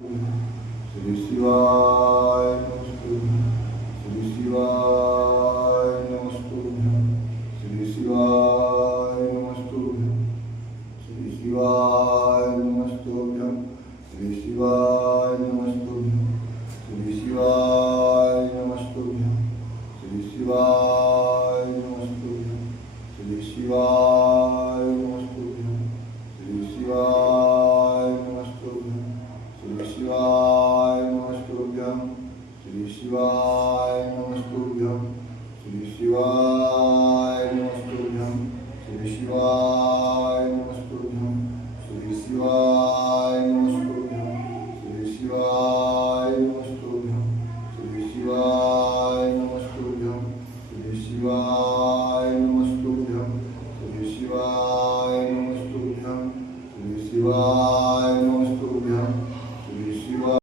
श्री शिवाय नमस्तुभ्यं श्री शिवाय नमस्तुभ्यं श्री शिवाय नमस्तुभ्यं श्री शिवाय नमस्तुभ्यं श्री शिवाय नमस्तुभ्यं श्री शिवाय नमस्तुभ्यं श्री शिवाय नमस्तुभ्यं श्री शिवाय नमस्तुभ्यं श्री शिवाय नमस्तुभ्यं श्री शिवाय नमस्तुभ्यं श्री शिवाय नमस्तुभ्यं श्री शिवाय नमस्तुभ्यं श्री शिवाय नमस्तुभ्यं श्री शिवाय नमस्तुभ्यं श्री शिवाय